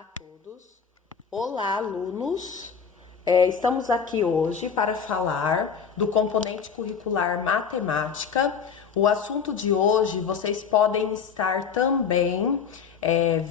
Olá a todos, olá alunos, estamos aqui hoje para falar do componente curricular matemática. O assunto de hoje vocês podem estar também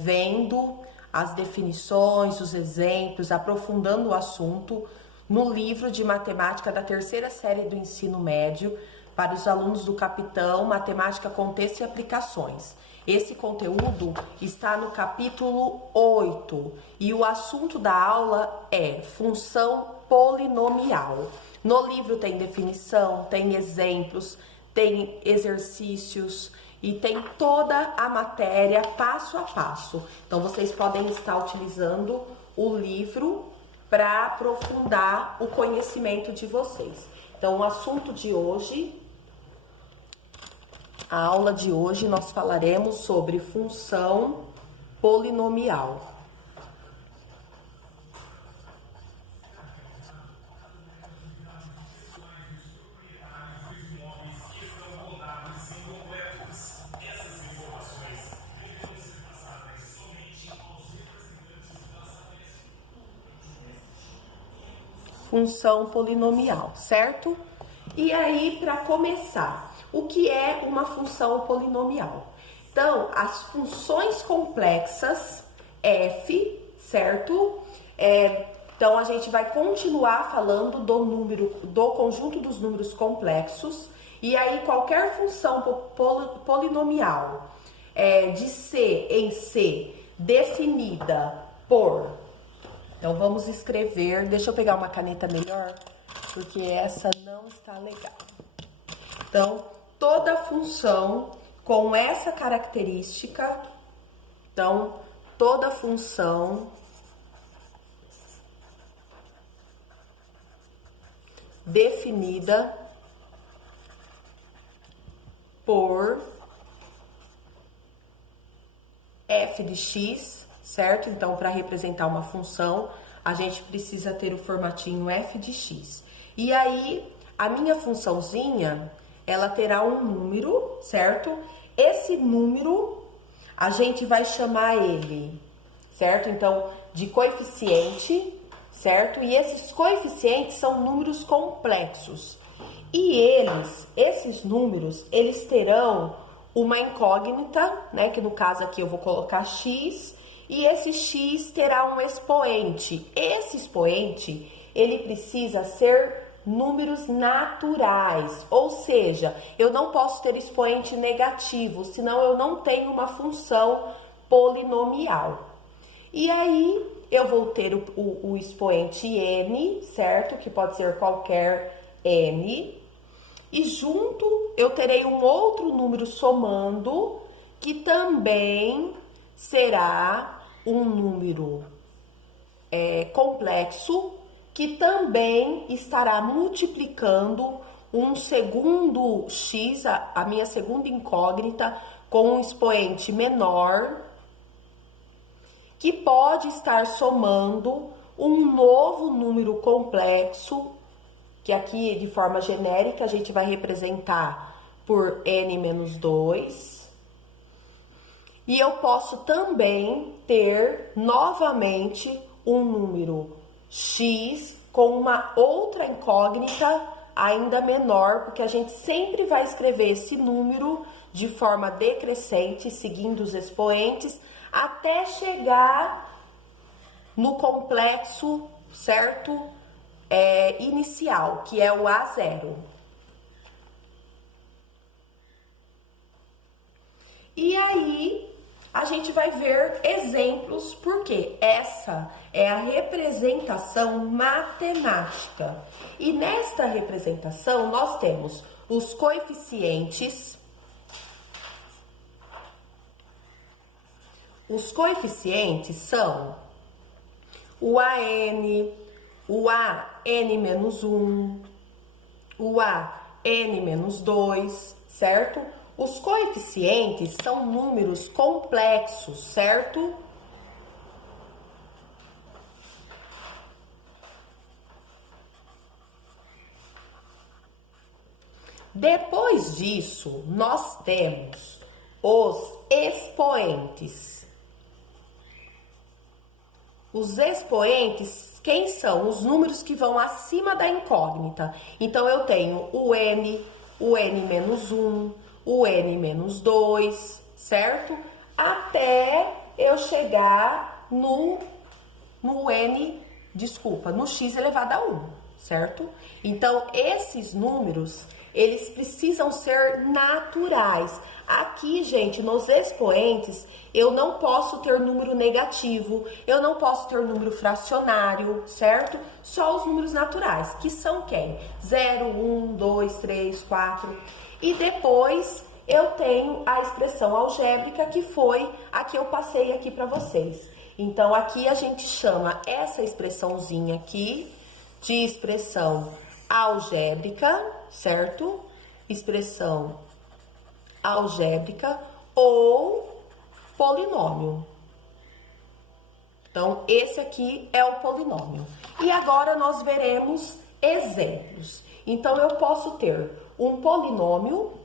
vendo as definições, os exemplos, aprofundando o assunto no livro de matemática da terceira série do ensino médio para os alunos do Capitão Matemática, Contexto e Aplicações. Esse conteúdo está no capítulo 8 e o assunto da aula é função polinomial. No livro tem definição, tem exemplos, tem exercícios e tem toda a matéria passo a passo. Então vocês podem estar utilizando o livro para aprofundar o conhecimento de vocês. Então o assunto de hoje, a aula de hoje, nós falaremos sobre função polinomial. Função polinomial, certo? E aí, para começar, o que é uma função polinomial? Então, as funções complexas f, certo? Então, a gente vai continuar falando do conjunto dos números complexos. E aí, qualquer função polinomial de C em C definida por... Então, vamos escrever... Deixa eu pegar uma caneta melhor, porque essa não está legal. Então, toda função com essa característica, então, toda função definida por f de x, certo? Então, para representar uma função, a gente precisa ter o formatinho f de x. E aí, a minha funçãozinha, ela terá um número, certo? Esse número, a gente vai chamar ele, certo? Então, de coeficiente, certo? E esses coeficientes são números complexos. E esses números, eles terão uma incógnita, né? Que no caso aqui eu vou colocar x, e esse x terá um expoente. Esse expoente, ele precisa ser números naturais, ou seja, eu não posso ter expoente negativo, senão eu não tenho uma função polinomial. E aí, eu vou ter o expoente n, certo? Que pode ser qualquer n. E junto, eu terei um outro número somando, que também será um número complexo, que também estará multiplicando um segundo x, a minha segunda incógnita, com um expoente menor, que pode estar somando um novo número complexo, que aqui de forma genérica a gente vai representar por n menos 2. E eu posso também ter novamente um número x com uma outra incógnita ainda menor, porque a gente sempre vai escrever esse número de forma decrescente, seguindo os expoentes, até chegar no complexo, certo? Inicial, que é o A0. E aí, a gente vai ver exemplos, porque essa é a representação matemática. E nesta representação, nós temos os coeficientes. Os coeficientes são o AN, o AN-1, o AN-2, certo? Os coeficientes são números complexos, certo? Depois disso, nós temos os expoentes. Os expoentes, quem são? Os números que vão acima da incógnita. Então, eu tenho o n menos 1, o n menos 2, certo? Até eu chegar no x elevado a 1, certo? Então, esses números, eles precisam ser naturais. Aqui, gente, nos expoentes, eu não posso ter número negativo, eu não posso ter número fracionário, certo? Só os números naturais, que são quem? 0, 1, 2, 3, 4. E depois eu tenho a expressão algébrica, que foi a que eu passei aqui para vocês. Então, aqui a gente chama essa expressãozinha aqui de expressão algébrica, certo? Expressão algébrica ou polinômio. Então, esse aqui é o polinômio. E agora nós veremos exemplos. Então, eu posso ter um polinômio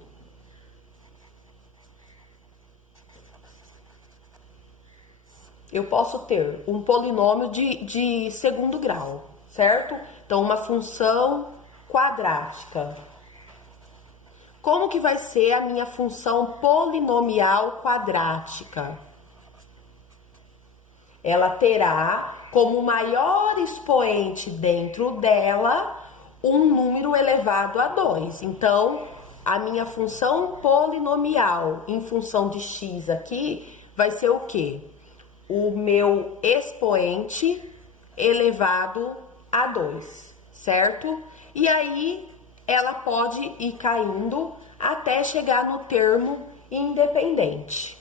de segundo grau, certo? Então, uma função quadrática. Como que vai ser a minha função polinomial quadrática? Ela terá como maior expoente dentro dela um número elevado a 2. Então, a minha função polinomial em função de x aqui vai ser o quê? O meu expoente elevado a 2, certo? E aí, ela pode ir caindo até chegar no termo independente.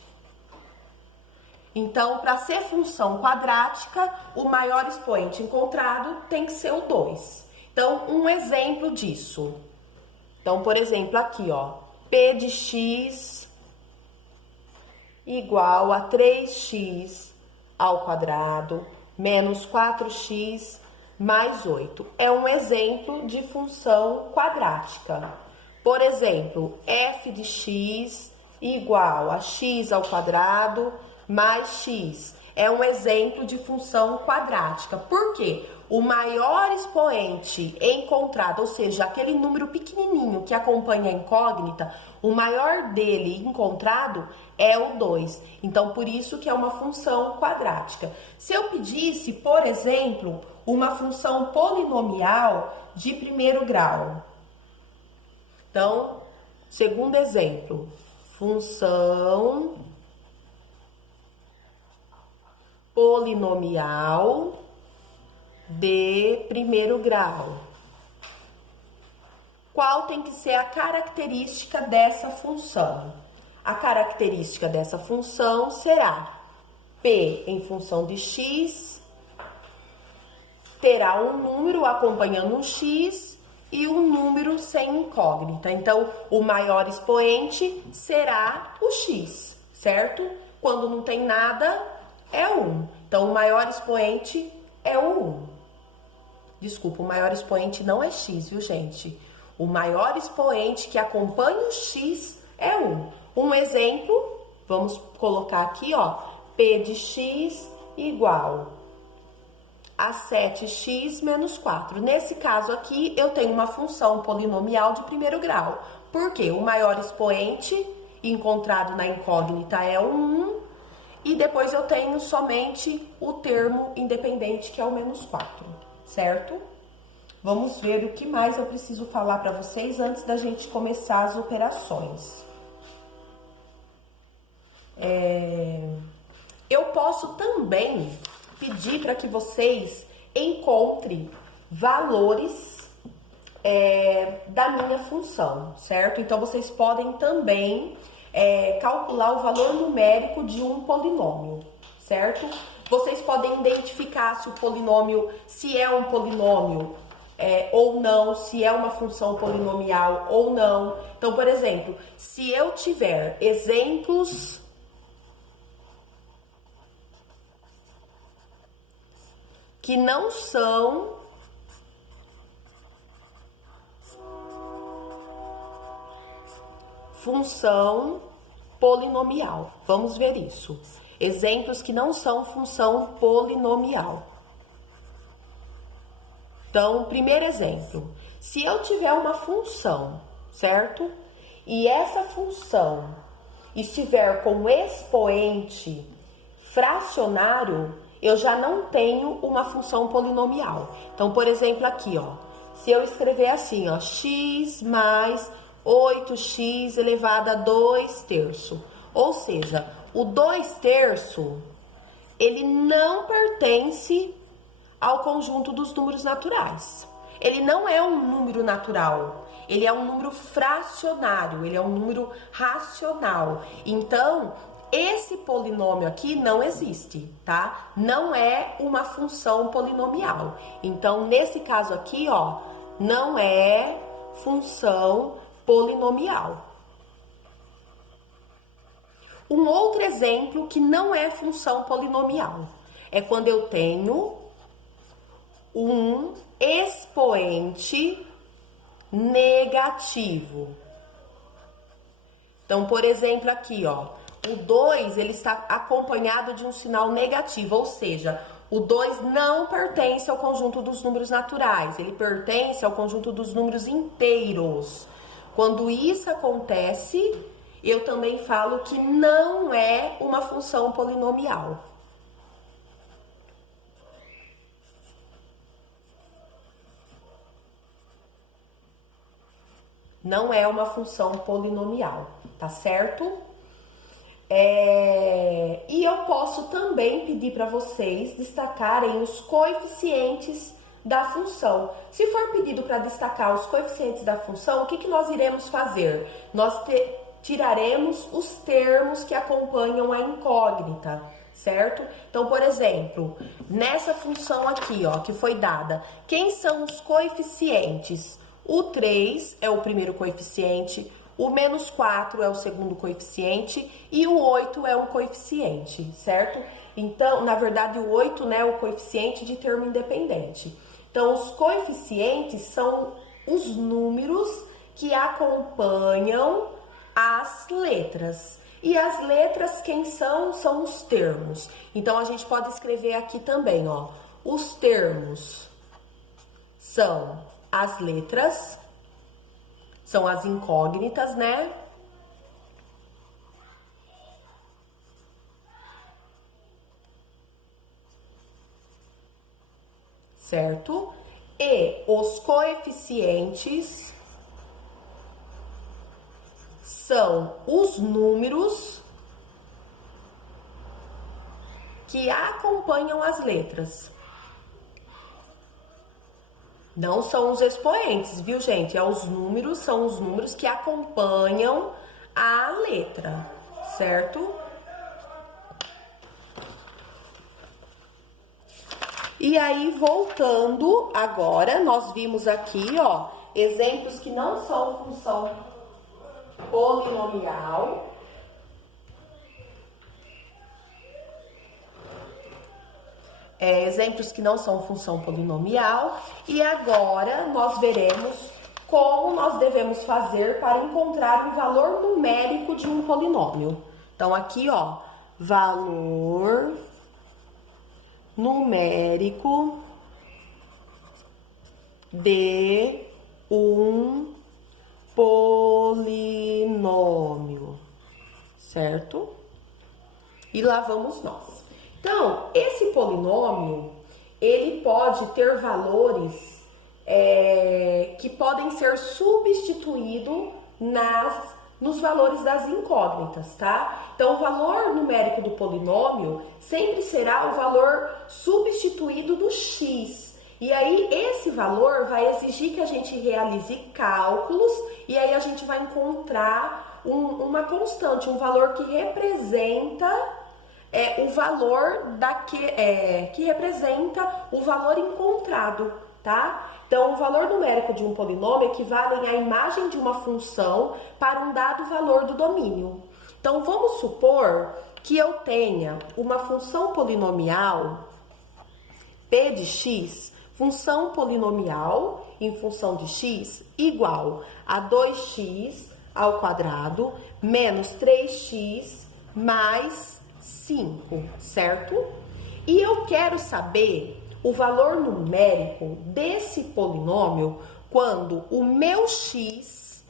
Então, para ser função quadrática, o maior expoente encontrado tem que ser o 2. Então, um exemplo disso. Então, por exemplo, aqui, ó, p de x igual a 3x ao quadrado menos 4x mais 8. É um exemplo de função quadrática. Por exemplo, f de x igual a x ao quadrado mais x. É um exemplo de função quadrática. Por quê? O maior expoente encontrado, ou seja, aquele número pequenininho que acompanha a incógnita, o maior dele encontrado é o 2. Então, por isso que é uma função quadrática. Se eu pedisse, por exemplo, uma função polinomial de primeiro grau. Então, segundo exemplo, função polinomial de primeiro grau. Qual tem que ser a característica dessa função? A característica dessa função será p em função de x, terá um número acompanhando um x e um número sem incógnita. Então, o maior expoente será o x, certo? Quando não tem nada, é 1. Então, o maior expoente é o 1. Desculpa, o maior expoente não é x, viu, gente? O maior expoente que acompanha o x é 1. Um exemplo, vamos colocar aqui, ó, p de x igual a 7x menos 4. Nesse caso aqui, eu tenho uma função polinomial de primeiro grau. Por quê? O maior expoente encontrado na incógnita é o 1, e depois eu tenho somente o termo independente, que é o menos 4, certo? Vamos ver o que mais eu preciso falar para vocês antes da gente começar as operações. Eu posso também pedir para que vocês encontrem valores da minha função, certo? Então, vocês podem também calcular o valor numérico de um polinômio, certo? Vocês podem identificar se o polinômio, se é um polinômio ou não, se é uma função polinomial ou não. Então, por exemplo, se eu tiver exemplos que não são função polinomial. Vamos ver isso. Exemplos que não são função polinomial. Então, primeiro exemplo. Se eu tiver uma função, certo? E essa função estiver com expoente fracionário, eu já não tenho uma função polinomial. Então, por exemplo, aqui, ó, se eu escrever assim, ó, x mais 8x elevado a 2/3. Ou seja, o 2/3, ele não pertence ao conjunto dos números naturais. Ele não é um número natural, ele é um número fracionário, ele é um número racional. Então, esse polinômio aqui não existe, tá? Não é uma função polinomial. Então, nesse caso aqui, ó, não é função polinomial. Um outro exemplo que não é função polinomial é quando eu tenho um expoente negativo. Então, por exemplo, aqui, ó, o 2, ele está acompanhado de um sinal negativo, ou seja, o 2 não pertence ao conjunto dos números naturais, ele pertence ao conjunto dos números inteiros. Quando isso acontece, eu também falo que não é uma função polinomial. Não é uma função polinomial, tá certo? E eu posso também pedir para vocês destacarem os coeficientes da função. Se for pedido para destacar os coeficientes da função, o que nós iremos fazer? Nós tiraremos os termos que acompanham a incógnita, certo? Então, por exemplo, nessa função aqui, ó, que foi dada, quem são os coeficientes? O 3 é o primeiro coeficiente, o menos 4 é o segundo coeficiente e o 8 é um coeficiente, certo? Então, na verdade, o 8, né, é o coeficiente de termo independente. Então, os coeficientes são os números que acompanham as letras. E as letras, quem são? São os termos. Então, a gente pode escrever aqui também, ó. Os termos são as letras, são as incógnitas, né? Certo? E os coeficientes são os números que acompanham as letras. Não são os expoentes, viu, gente? São os números que acompanham a letra, certo? E aí, voltando agora, nós vimos aqui, ó, exemplos que não são função polinomial. Exemplos que não são função polinomial. E agora nós veremos como nós devemos fazer para encontrar o valor numérico de um polinômio. Então, aqui, ó, valor numérico de um polinômio, certo? E lá vamos nós. Então, esse polinômio, ele pode ter valores que podem ser substituídos nos valores das incógnitas, tá? Então, o valor numérico do polinômio sempre será o valor substituído do x. E aí, esse valor vai exigir que a gente realize cálculos e aí a gente vai encontrar uma constante, um valor que representa o valor que representa o valor encontrado, tá? Então, o valor numérico de um polinômio equivale à imagem de uma função para um dado valor do domínio. Então, vamos supor que eu tenha uma função polinomial p de x, função polinomial em função de x igual a 2x ao quadrado menos 3x mais 5, certo? E eu quero saber o valor numérico desse polinômio quando o meu x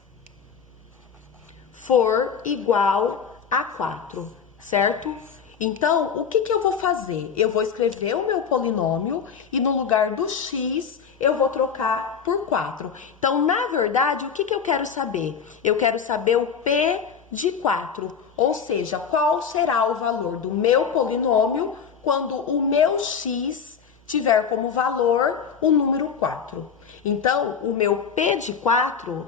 for igual a 4, certo? Então, o que eu vou fazer? Eu vou escrever o meu polinômio e no lugar do x eu vou trocar por 4. Então, na verdade, o que eu quero saber? Eu quero saber o p de 4, ou seja, qual será o valor do meu polinômio quando o meu x tiver como valor o número 4. Então, o meu p de 4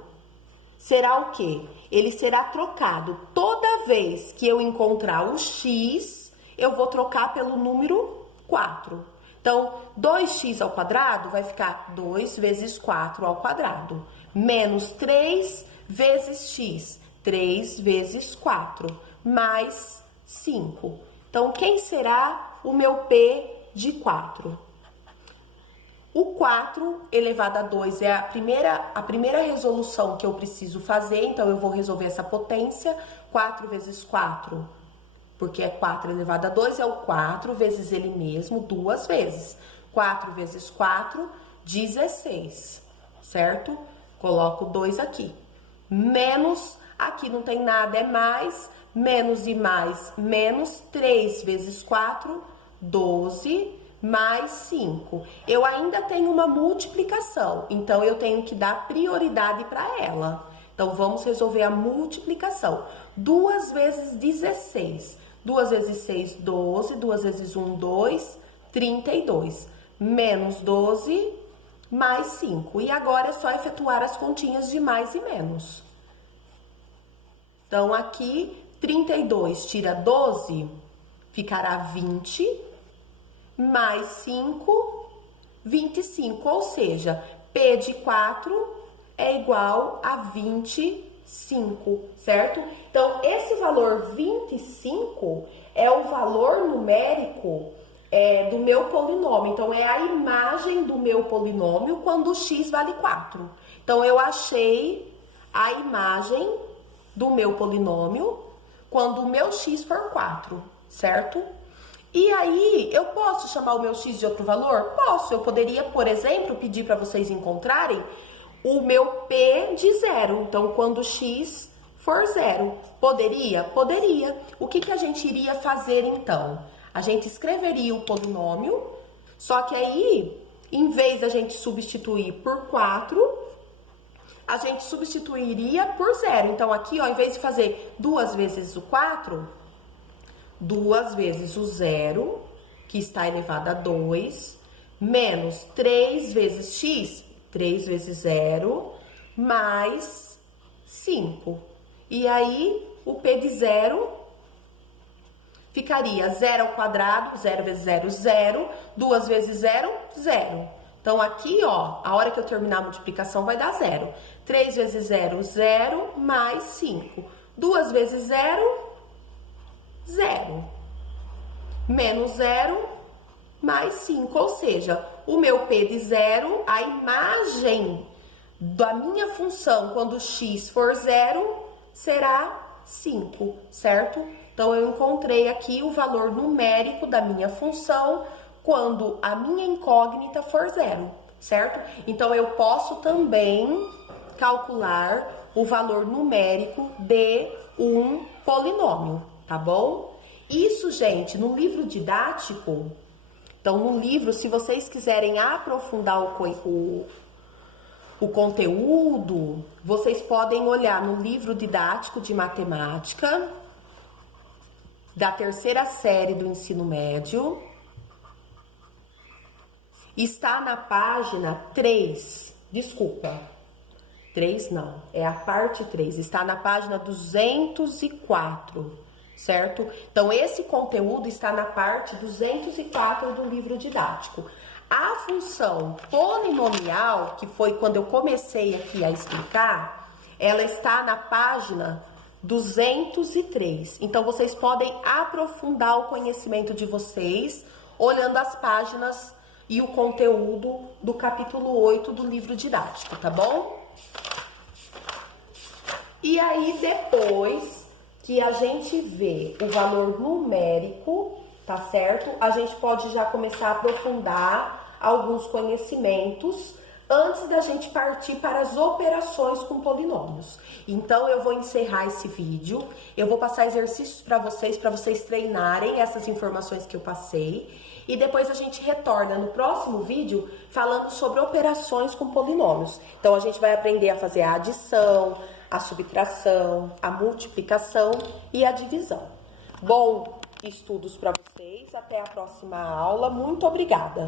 será o quê? Ele será trocado toda vez que eu encontrar o x, eu vou trocar pelo número 4. Então, 2x ao quadrado vai ficar 2 vezes 4 ao quadrado, menos 3 vezes x, 3 vezes 4, mais 5. Então, quem será o meu p de 4? O 4 elevado a 2 é a primeira resolução que eu preciso fazer, então eu vou resolver essa potência. 4 vezes 4, porque é 4 elevado a 2, é o 4 vezes ele mesmo, 2 vezes. 4 vezes 4, 16, certo? Coloco 2 aqui. Menos, aqui não tem nada, é mais, menos e mais, menos 3 vezes 4, 12, mais 5. Eu ainda tenho uma multiplicação, então eu tenho que dar prioridade para ela. Então, vamos resolver a multiplicação. 2 vezes 16. 2 vezes 6, 12. 2 vezes 1, 2. 32. Menos 12, mais 5. E agora é só efetuar as continhas de mais e menos. Então, aqui, 32 tira 12, ficará 20. Mais 5, 25. Ou seja, P de 4 é igual a 25, certo? Então, esse valor 25 é o valor numérico do meu polinômio. Então, é a imagem do meu polinômio quando o x vale 4. Então, eu achei a imagem do meu polinômio quando o meu x for 4, certo? E aí, eu posso chamar o meu x de outro valor? Posso. Eu poderia, por exemplo, pedir para vocês encontrarem o meu p de 0. Então, quando x for 0. Poderia? Poderia. O que a gente iria fazer, então? A gente escreveria o polinômio, só que aí, em vez da gente substituir por 4, a gente substituiria por 0. Então, aqui, ó, em vez de fazer 2 vezes o 4... 2 vezes o 0, que está elevado a 2, menos 3 vezes x, 3 vezes 0, mais 5. E aí, o p de 0 ficaria 0 ao quadrado, 0 vezes 0, 0, 2 vezes 0, 0. Então, aqui, ó, a hora que eu terminar a multiplicação vai dar 0. 3 vezes 0, 0, mais 5. 2 vezes 0... 0, menos 0, mais 5, ou seja, o meu p de 0, a imagem da minha função quando x for 0, será 5, certo? Então, eu encontrei aqui o valor numérico da minha função quando a minha incógnita for 0, certo? Então, eu posso também calcular o valor numérico de um polinômio. Tá bom? Isso, gente, no livro didático, então no livro, se vocês quiserem aprofundar o conteúdo, vocês podem olhar no livro didático de matemática, da 3ª série do ensino médio, está na página 3, desculpa, 3 não, é a parte 3, está na página 204. Certo? Então, esse conteúdo está na parte 204 do livro didático. A função polinomial, que foi quando eu comecei aqui a explicar, ela está na página 203. Então, vocês podem aprofundar o conhecimento de vocês olhando as páginas e o conteúdo do capítulo 8 do livro didático, tá bom? E aí, depois... que a gente vê o valor numérico, tá certo? A gente pode já começar a aprofundar alguns conhecimentos antes da gente partir para as operações com polinômios. Então, eu vou encerrar esse vídeo, eu vou passar exercícios para vocês treinarem essas informações que eu passei, e depois a gente retorna no próximo vídeo falando sobre operações com polinômios. Então, a gente vai aprender a fazer a adição, a subtração, a multiplicação e a divisão. Bom estudos para vocês, até a próxima aula, muito obrigada!